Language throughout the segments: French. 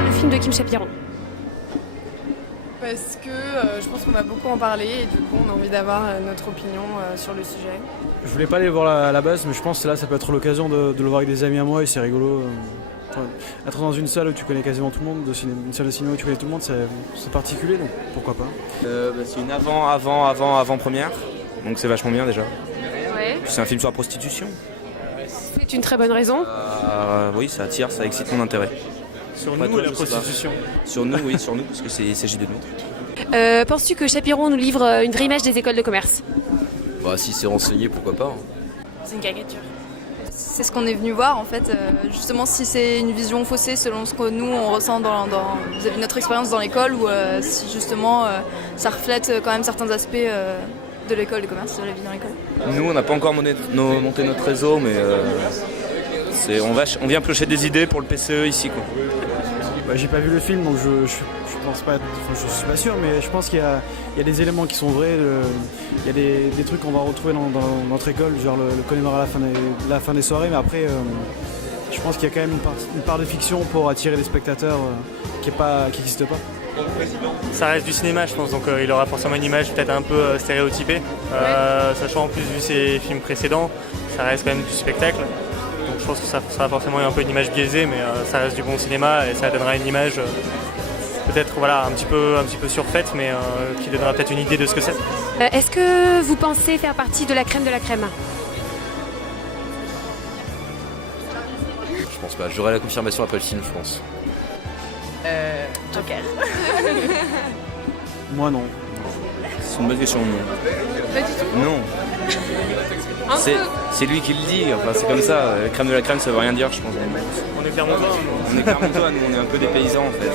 le film de Kim Chapiron? Parce que je pense qu'on va beaucoup en parler et du coup on a envie d'avoir notre opinion sur le sujet. Je voulais pas aller voir à la base, mais je pense que là ça peut être l'occasion de le voir avec des amis à moi et c'est rigolo. Enfin, être dans une salle où tu connais quasiment tout le monde, une salle de cinéma où tu connais tout le monde, c'est particulier, donc pourquoi pas. C'est une avant-première, donc c'est vachement bien déjà. Ouais. C'est un film sur la prostitution. C'est une très bonne raison. Oui, ça attire, ça excite mon intérêt. Sur Toi, nous et la je sais pas. prostitution. Sur nous, oui, sur nous, parce qu'il s'agit de nous. Penses-tu que Chapiron nous livre une vraie image des écoles de commerce? Bah, si c'est renseigné, pourquoi pas. C'est une caricature. C'est ce qu'on est venu voir en fait, justement si c'est une vision faussée selon ce que nous on ressent vis-à-vis de notre expérience dans l'école ou si justement ça reflète quand même certains aspects de l'école de commerce, de la vie dans l'école. Nous, on n'a pas encore monté notre réseau, mais on vient piocher des idées pour le PCE ici, quoi. Bah, j'ai pas vu le film, donc je pense pas, je suis pas sûr, mais je pense qu'il y a des éléments qui sont vrais. Il y a des trucs qu'on va retrouver dans notre école, genre le collémeur à la fin des soirées, mais après, je pense qu'il y a quand même une part de fiction pour attirer des spectateurs qui n'existe pas. Ça reste du cinéma, je pense, donc il aura forcément une image peut-être un peu stéréotypée. Sachant en plus, vu ses films précédents, ça reste quand même du spectacle. Donc je pense que ça sera forcément un peu une image biaisée, mais ça reste du bon cinéma et ça donnera une image peut-être voilà, un petit peu surfaite, mais qui donnera peut-être une idée de ce que c'est. Est-ce que vous pensez faire partie de la crème de la crème? Je pense pas. J'aurai la confirmation après le film, je pense. Joker. Moi non. C'est une bonne question, non. Pas du tout. Non. C'est lui qui le dit, enfin c'est comme ça. La crème de la crème, ça veut rien dire, je pense. On est Clermontois. On est Clermontois, nous, on est un peu des paysans en fait.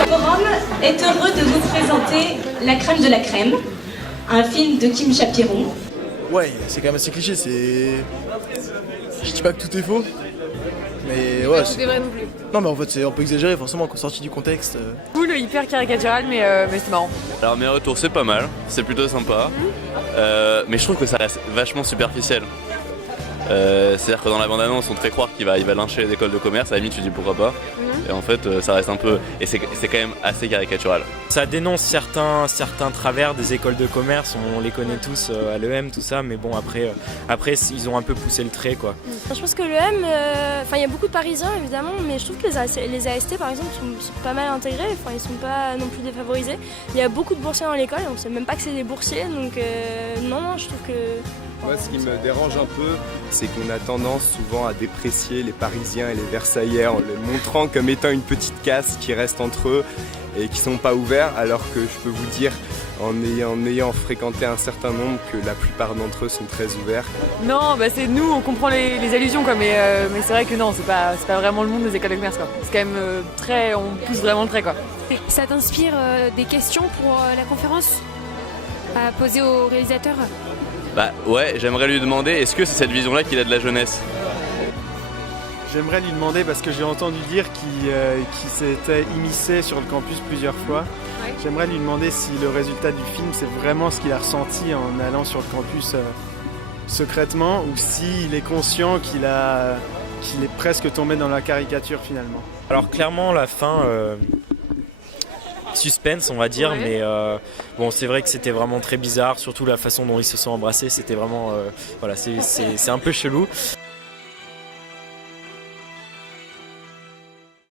Le forum est heureux de vous présenter La crème de la crème, un film de Kim Chapiron. Ouais, c'est quand même assez cliché, Je dis pas que tout est faux, mais ouais. C'est vrai non plus. Non mais en fait c'est un peu exagéré forcément, sorti du contexte. Cool, hyper caricatural, mais c'est marrant. Alors mes retours c'est pas mal, c'est plutôt sympa, mais je trouve que ça reste vachement superficiel. C'est-à-dire que dans la bande-annonce on te fait croire qu'il va lyncher les écoles de commerce, à la limite tu dis pourquoi pas, et en fait ça reste un peu, et c'est quand même assez caricatural. Ça dénonce certains travers des écoles de commerce, on les connaît tous à l'EM, tout ça, mais bon après ils ont un peu poussé le trait quoi. Je pense que l'EM, il y a beaucoup de Parisiens évidemment, mais je trouve que les AST par exemple sont pas mal intégrés, ils sont pas non plus défavorisés. Il y a beaucoup de boursiers dans l'école, on sait même pas que c'est des boursiers, donc non, je trouve que... Moi, ce qui me dérange un peu, c'est qu'on a tendance souvent à déprécier les Parisiens et les Versaillais en les montrant comme étant une petite caste qui reste entre eux et qui sont pas ouverts, alors que je peux vous dire, en ayant fréquenté un certain nombre, que la plupart d'entre eux sont très ouverts. Non, c'est nous, on comprend les allusions, quoi, mais c'est vrai que non, c'est pas vraiment le monde des écoles de commerce, quoi. C'est quand même très, on pousse vraiment le trait, quoi. Ça t'inspire des questions pour la conférence à poser au réalisateur? Bah ouais, j'aimerais lui demander, est-ce que c'est cette vision-là qu'il a de la jeunesse? J'aimerais lui demander parce que j'ai entendu dire qu'il s'était immiscé sur le campus plusieurs fois. Ouais. J'aimerais lui demander si le résultat du film c'est vraiment ce qu'il a ressenti en allant sur le campus secrètement ou s'il est conscient qu'il est presque tombé dans la caricature finalement. Alors clairement la fin... suspense on va dire, mais bon c'est vrai que c'était vraiment très bizarre, surtout la façon dont ils se sont embrassés, c'était vraiment voilà, c'est un peu chelou.